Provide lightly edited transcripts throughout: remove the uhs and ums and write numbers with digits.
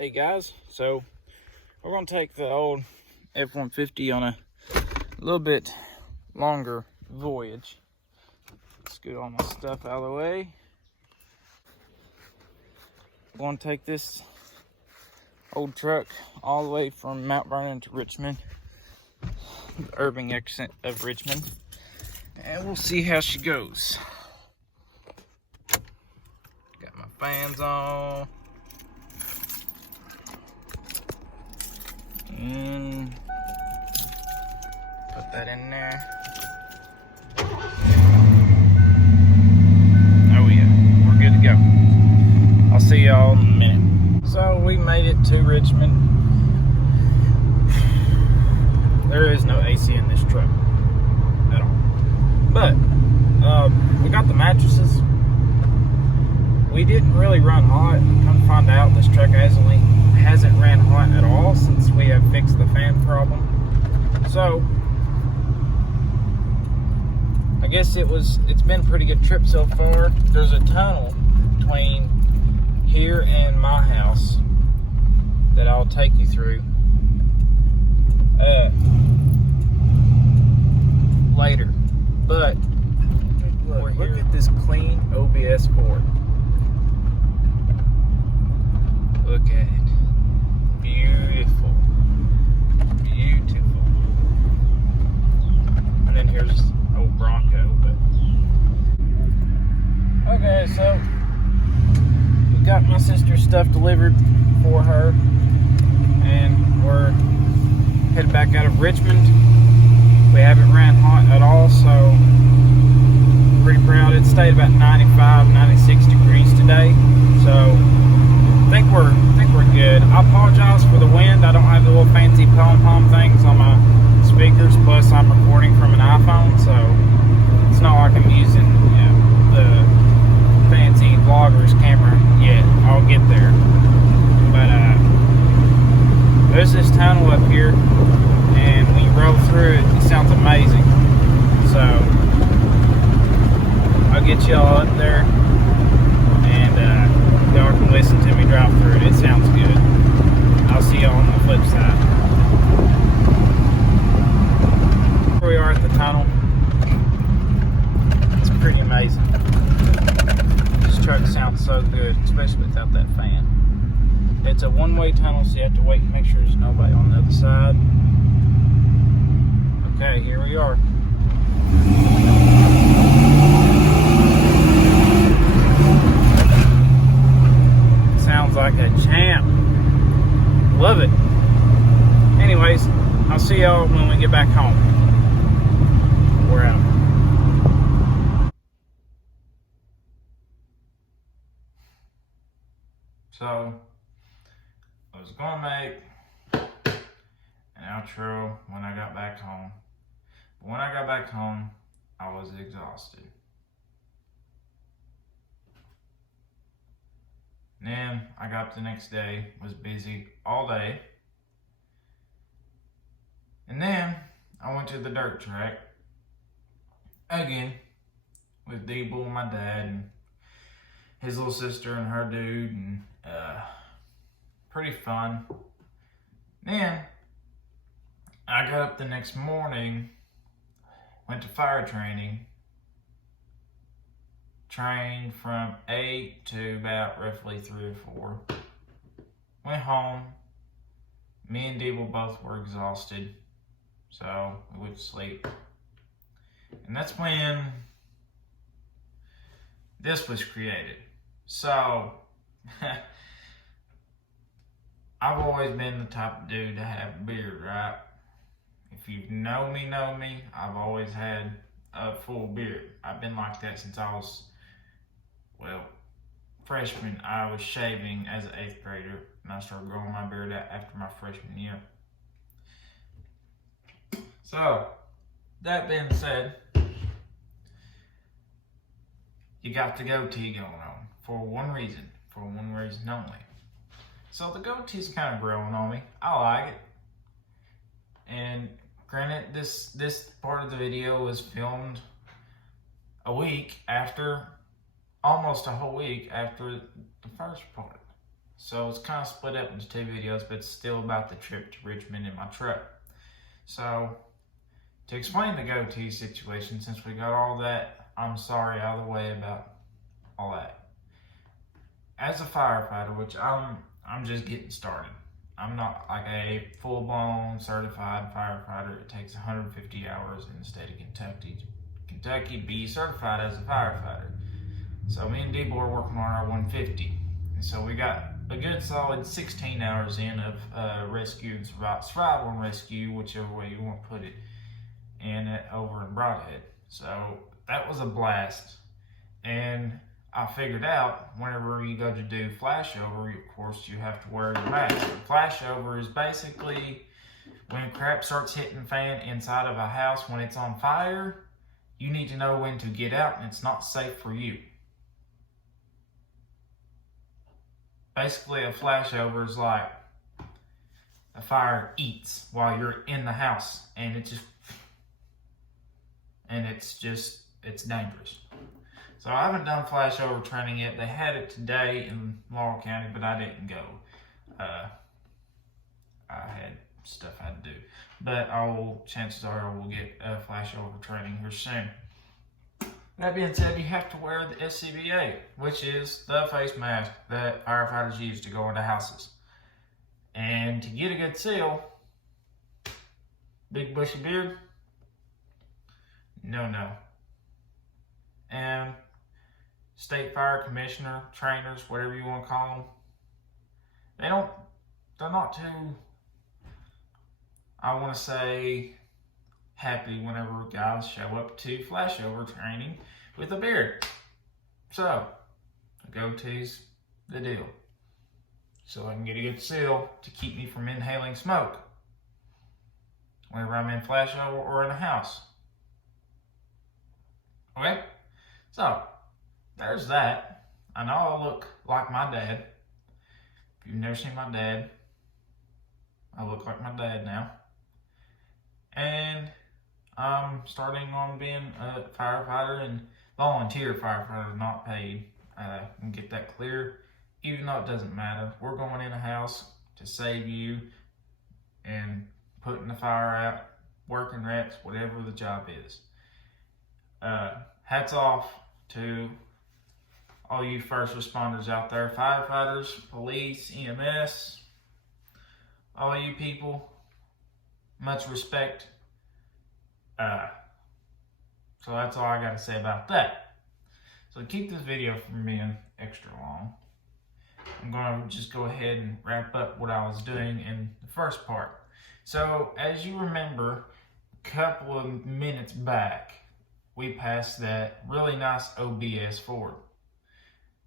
Hey guys, so we're gonna take the old F-150 on a little bit longer voyage. Let's get all my stuff out of the way. We're gonna take this old truck all the way from Mount Vernon to Richmond, the urban exit of Richmond, and we'll see how she goes. Got my fans on. And put that in there. Oh yeah, we're good to go. I'll see y'all in a minute. So we made it to Richmond. There is no AC in this truck at all. But we got the mattresses. We didn't really run hot. Come to find out, this truck hasn't ran hot at all since we have fixed the fan problem. So I guess it's been a pretty good trip so far. There's a tunnel between here and my house that I'll take you through later. But look at this clean OBS board. Look at it. Beautiful. Beautiful. And then here's old Bronco. Okay, so we got my sister's stuff delivered for her. And we're headed back out of Richmond. We haven't ran hot at all, so pretty proud. It stayed about 95, 96 degrees today. So I think we're good. I apologize for the wind. I don't have the little fancy pom-pom things on my speakers, plus I'm recording from an iPhone, so it's not like I'm using the fancy vlogger's camera yet. I'll get there. But there's this tunnel up here, and when you roll through it, it sounds amazing. So I'll get y'all up there, and y'all can listen to me drive through it. It sounds good. I'll see y'all on the flip side. Here we are at the tunnel. It's pretty amazing. This truck sounds so good, especially without that fan. It's a one-way tunnel, so you have to wait and make sure there's nobody on the other side. Okay, here we are. Sounds like a champ. Love it. Anyways, I'll see y'all when we get back home. We're out. So, I was gonna make an outro when I got back home. But when I got back home, I was exhausted. Then I got up the next day, was busy all day. And then I went to the dirt track again with D-Bull, my dad, and his little sister and her dude, and pretty fun. Then I got up the next morning, went to fire training. Trained from 8 to about roughly 3 or 4. Went home. Me and Dee both were exhausted, so we went to sleep. And that's when this was created. So, I've always been the type of dude to have a beard, right? If you know me, I've always had a full beard. I've been like that since I was, freshman. I was shaving as an 8th grader, and I started growing my beard out after my freshman year. So, that being said, you got the goatee going on for one reason only. So the goatee's kind of growing on me. I like it. And granted, this part of the video was filmed a week after, almost a whole week after the first part. So it's kind of split up into 2 videos, but it's still about the trip to Richmond in my truck. So to explain the goatee situation, since we got all that I'm sorry out of the way about all that. As a firefighter, which I'm just getting started. I'm not like a full-blown certified firefighter. It takes 150 hours in the state of Kentucky to be certified as a firefighter. So me and Debo are working on our 150. And so we got a good solid 16 hours in of rescue and survival and rescue, whichever way you want to put it, and over in Broadhead. So that was a blast. And I figured out whenever you go to do flashover, of course, you have to wear your mask. Flashover is basically when crap starts hitting the fan inside of a house when it's on fire, you need to know when to get out and it's not safe for you. Basically, a flashover is like a fire eats while you're in the house, and it's dangerous. So I haven't done flashover training yet. They had it today in Laurel County, but I didn't go. I had stuff I had to do. But chances are I will get flashover training here soon. That being said, you have to wear the SCBA, which is the face mask that firefighters use to go into houses. And to get a good seal, big bushy beard, no. And state fire commissioner, trainers, whatever you want to call them, they're not too, I want to say, happy whenever guys show up to flashover training with a beard. So, a goatee's the deal. So I can get a good seal to keep me from inhaling smoke whenever I'm in flashover or in a house. Okay? So, there's that. I know I look like my dad. If you've never seen my dad, I look like my dad now. And I'm starting on being a firefighter and volunteer firefighter, not paid. And get that clear, even though it doesn't matter. We're going in a house to save you and putting the fire out, working reps, whatever the job is. Hats off to all you first responders out there, firefighters, police, EMS, all you people, much respect. So that's all I got to say about that. So to keep this video from being extra long, I'm going to just go ahead and wrap up what I was doing in the first part. So as you remember, a couple of minutes back, we passed that really nice OBS Ford.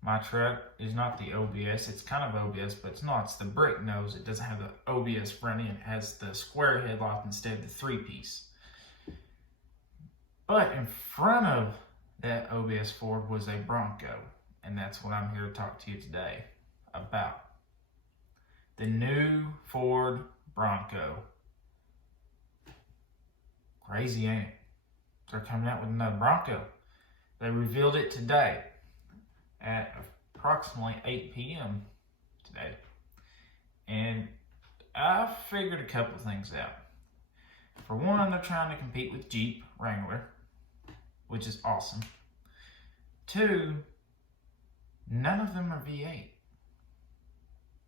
My truck is not the OBS, it's kind of OBS, but it's not. It's the brick nose. It doesn't have the OBS front end. It has the square headlight instead of the 3-piece. But in front of that OBS Ford was a Bronco, and that's what I'm here to talk to you today about. The new Ford Bronco. Crazy, ain't it? They're coming out with another Bronco. They revealed it today at approximately 8 p.m. today. And I figured a couple of things out. For one, they're trying to compete with Jeep Wrangler, which is awesome. 2, none of them are V8.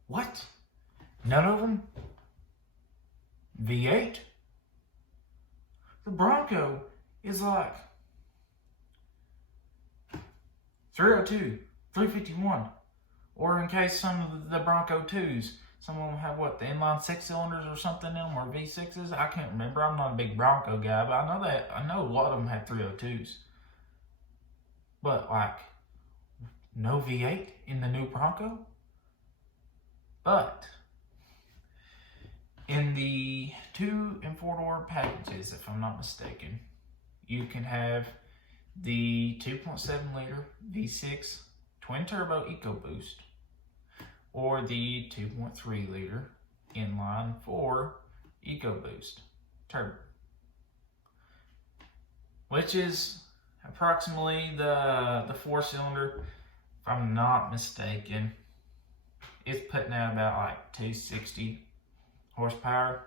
What? None of them? V8? The Bronco is like 302, 351. Or in case some of the Bronco 2s, some of them have what, the inline 6 cylinders or something in them, or V6s? I can't remember. I'm not a big Bronco guy, but I know a lot of them have 302s. But like, no V8 in the new Bronco? But in the 2 and 4-door packages, if I'm not mistaken, you can have the 2.7 liter V6 twin turbo EcoBoost or the 2.3 liter inline 4 EcoBoost turbo, which is approximately the 4-cylinder, if I'm not mistaken, it's putting out about like 260 horsepower.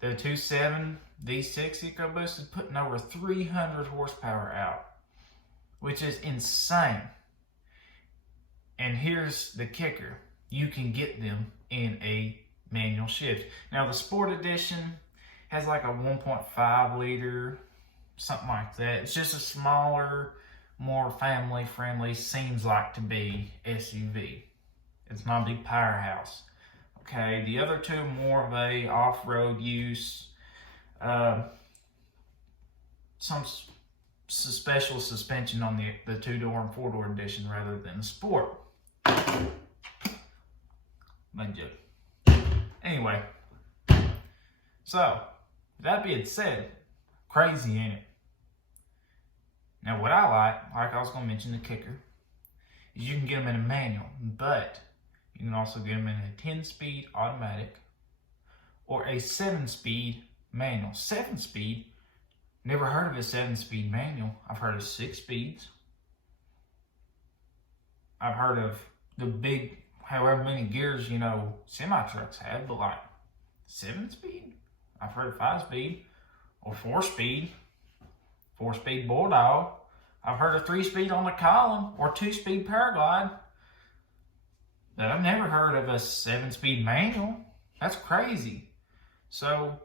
The 2.7 V6 EcoBoost is putting over 300 horsepower out, which is insane. And here's the kicker. You can get them in a manual shift. Now the Sport Edition has like a 1.5 liter, something like that. It's just a smaller, more family friendly, seems like to be SUV. It's not a big powerhouse. Okay, the other two more of a off-road use. Some special suspension on the 2-door and 4-door edition rather than the Sport. Anyway, so that being said, crazy, ain't it? Now what I like I was going to mention the kicker, is you can get them in a manual, but you can also get them in a 10-speed automatic or a 7-speed manual. 7-speed, never heard of a 7-speed manual. I've heard of 6 speeds. I've heard of the big, however many gears, you know, semi-trucks have, but like 7-speed? I've heard of 5-speed or 4-speed. 4-speed Bulldog. I've heard of 3-speed on the Column or 2-speed Paraglide. But I've never heard of a 7-speed manual. That's crazy. So,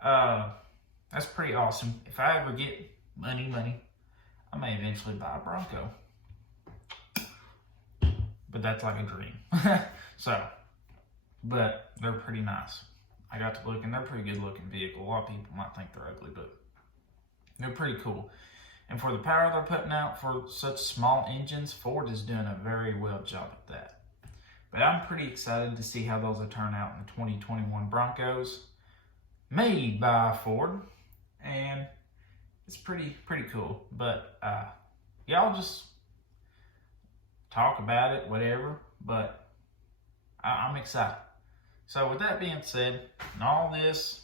that's pretty awesome. If I ever get money, I may eventually buy a Bronco. But that's like a dream. So, but they're pretty nice. I got to look, and they're a pretty good looking vehicle. A lot of people might think they're ugly, but they're pretty cool. And for the power they're putting out for such small engines, Ford is doing a very well job at that. But I'm pretty excited to see how those will turn out in the 2021 Broncos, made by Ford, and it's pretty cool. But y'all just talk about it, whatever. But I'm excited. So with that being said, and all this,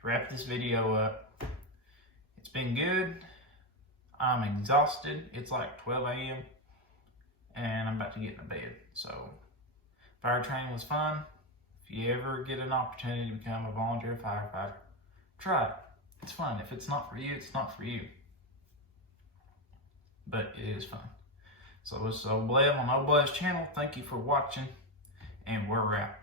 to wrap this video up, it's been good. I'm exhausted. It's like 12 a.m. and I'm about to get into bed. So fire training was fun. If you ever get an opportunity to become a volunteer firefighter, try it. It's fun. If it's not for you, it's not for you. But it is fun. So this is Oblev on Oblev's channel. Thank you for watching, and we're out.